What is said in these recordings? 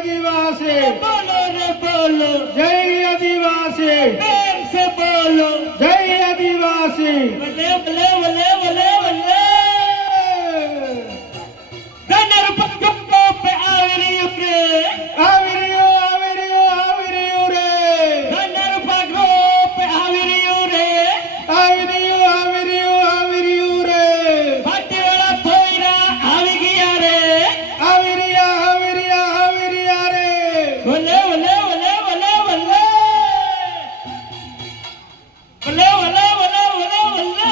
आदिवासी बोलो रे बोलो जय आदिवासी प्रेम से बोलो जय आदिवासी वले वले वले वले वले धनर पक्को पे आवरियो रे आवरियो रे धनर पक्को पे आवरियो रे आवरियो रे फाटेवाला पोईरा आवी गया रे आवरिया रे वले वले वले वले वले वले वले वले वले वले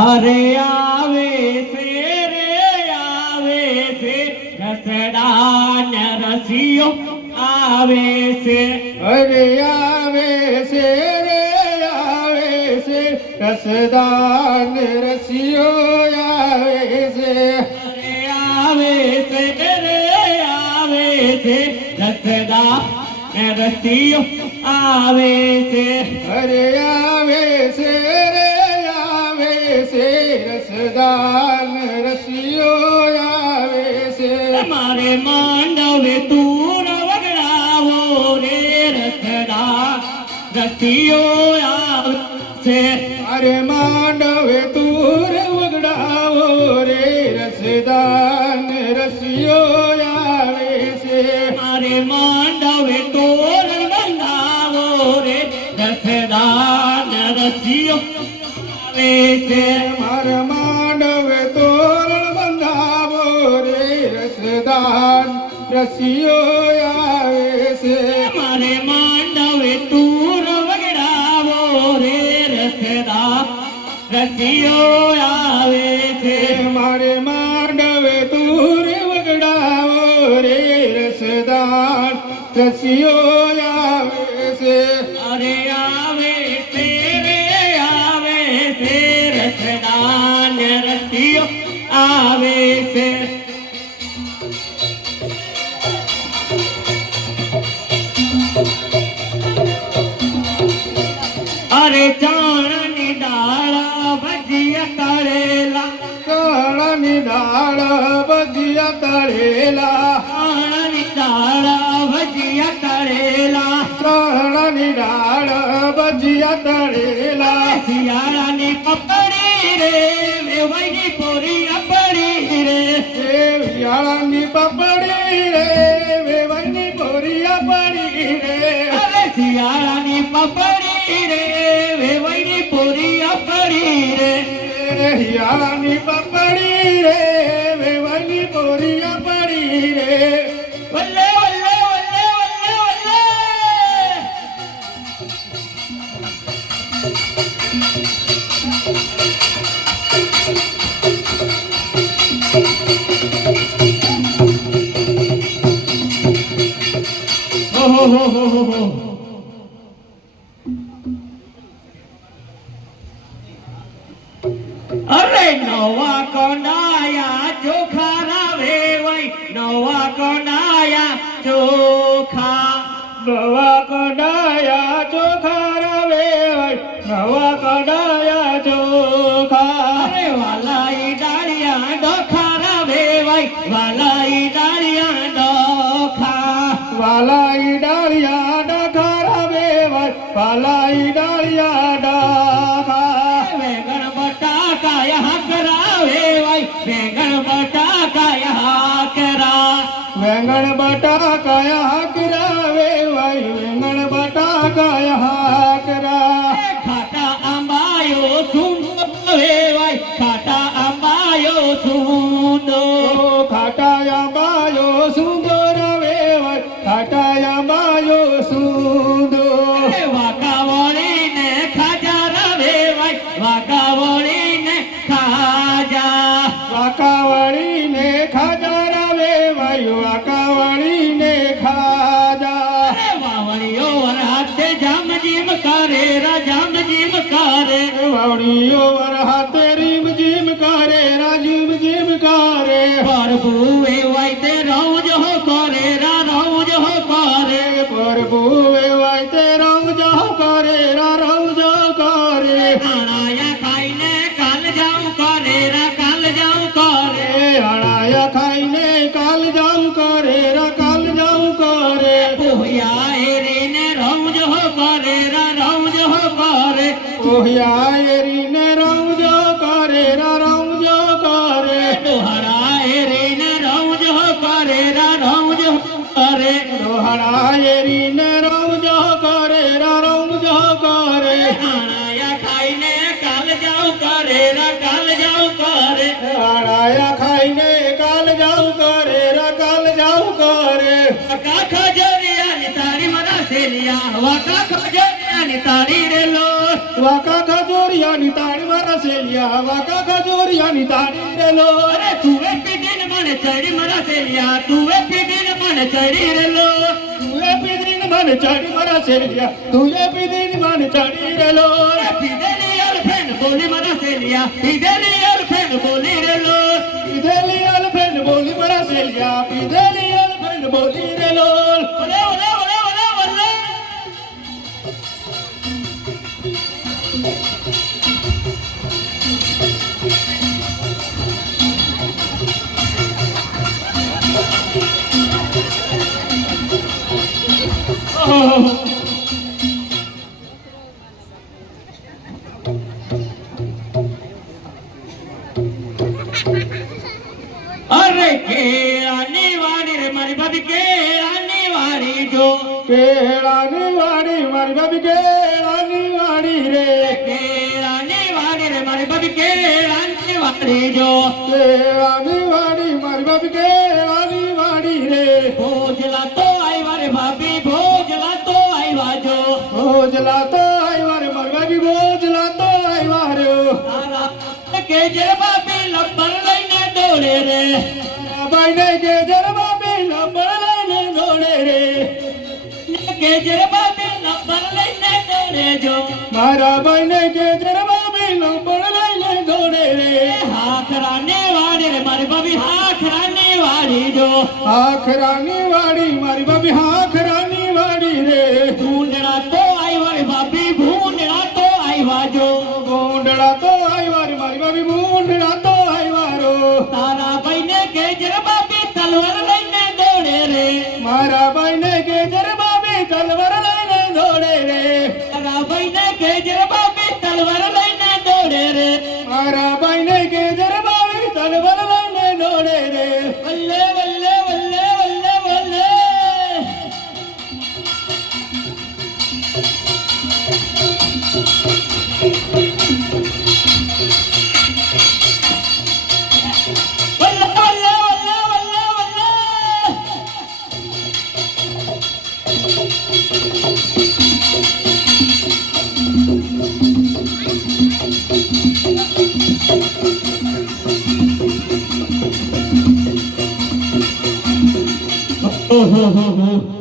अरे आवे से रसदान रसियो आवे से अरे आवे से रसदान रसियो आवे से अरे आवे से रसदान रसियो आवे से अरे आवे से रसदान रसियो आवे से मारे मांडवे तूर वगड़ावो रे रसदा रसियो आवे से अरे मांडवे तूर वगड़ावो रे रसदान रसियो आवे से मारे मांडवे तोर बंधावो रे रसदान रसियो आवे से मार मांडवे तोरण बंधावो रे रसदान रसियो आवे से मारे मांडवे तूर वगड़ावो रे रसदा रसियो आवे से मारे मांडवे तूर वगड़ावो रे रसदान रसियो आवे से अरे आवे से रसदान रसियो आवे से अरे चाणनी डाला भजिया तळेला काळानी डाळ बजिया तळेला चाणनी डाला भजिया तळेला काळानी डाळ बजिया तळेला सियाळानी पपडी रे वेवणी पोरी अपडी रे याळांनी पापडी रे वेवणी पोरिया पडी रे अरे सियाळानी पपडी रे वेवणी पोरी अपडी रे याळांनी पापडी रे वेवणी पोरिया पडी रे वल्ले वल्ले वल्ले वल्ले वल्ले हो अरे नवा कोंडाया चोखा रावे वै नवा कोंडाया चोखा नवा कडाया चोखा रावे नवा कडाया चोखा अरे वालाई डाळिया डोखा रावे वै वालाई डाळिया डोखा वालाई डाळिया डाखा रावे वालाई डाळिया डाखा वेगण बटाका यहाँ करावे वै वेगण बटाका यहाँ करा वेंगण बटाका यहाँ करावे वेंगण बटाका यहाँ करा खाटा आंबायो सुंदो वे वै खाटा आंबायो सुंदो खाटाया बायो सुंदर वे खाटाया बायो सुंदर वाकावली ने खाजा रवे वै वाकावली ने खाजा वाकावली ने खाजा रवे वाकावली ने खाजा वावड़ियो वर हाथे जाम जीम करे राजाम जीम करे वावड़ियो वर हाथे रिम जिम करे राजीम जिम વાકા ખજોરિયાની તાળી રે લો વાકા ખજોરિયાની તાળી મારા સેલિયા વાકા ખજોરિયાની તાળી રે લો અરે તુવે પીડીને મને ચડી મારા સેલિયા તુવે પીડીને મને ચડી રે લો તુએ પીધીને મને ચડી મારા સેલિયા તુએ પીધીને મને ચડી રે લો પીધેલી અલફેન બોલી મારા સેલિયા પીધેલી અલફેન બોલી રે લો પીધેલી અલફેન બોલી મારા સેલિયા પીધેલી અલફેન બોલી રે લો ઓલે ઓલે ઓલે ઓલે ઓલે અરે કેળાની વાડી રે મારી ભાભી કેળાની વાડી જો કેળાની વાડી મારી બાબી કેળાની વાડી રે કેળાની વાડી રે મારી ભાભી કેળાની વાડી જો કેળાની વાડી મારી બાબી કેળાની વાડી રે ભોજલા તો આવ્યા રે ભાભી ભોજલા તો આવ્યા જો ભોજલા તો આવ્યા રે મારી બાબી ભોજલા તો આવ્યા રે તારા કેજર ભાભી લબ્બર લઈને દોડે રે બાઈને કેજર બાબી લબડ લઈને દોડે રે કેજર ભાભી લબ્બર લઈને દોડે જો મારા બાઈને કેજર બાબી લબડ લઈને દોડે રે હાખરાની વાડી રે મારી ભાભી હાખરાની વાડી જો આખરાની વાડી મારી બાબી આખરાની વાડી રે ભૂંડળા તો આવ્યા રે ભાભી ભૂંડળા તો આવ્યા જો ભૂંડળા તો આવ્યા રે મારી બાબી ભૂંડળા તો આવ્યા રો તારા ભાઈને કેજર ભાભી તલવાર લઈને દોડે રે મારા બાઈને કેજર બાબી તલવાર લઈને દોડે રે તારા ભાઈને કેજર ભાભી તલવાર લઈને દોડે રે મારા બાઈને કેજર બાબી તલવાર લઈને દોડે રે વલ્લે વલ્લે વલ્લે વલ્લે વલ્લે વલ્લે વલ્લે વલ્લે વલ્લે વલ્લે ઓહો હો હો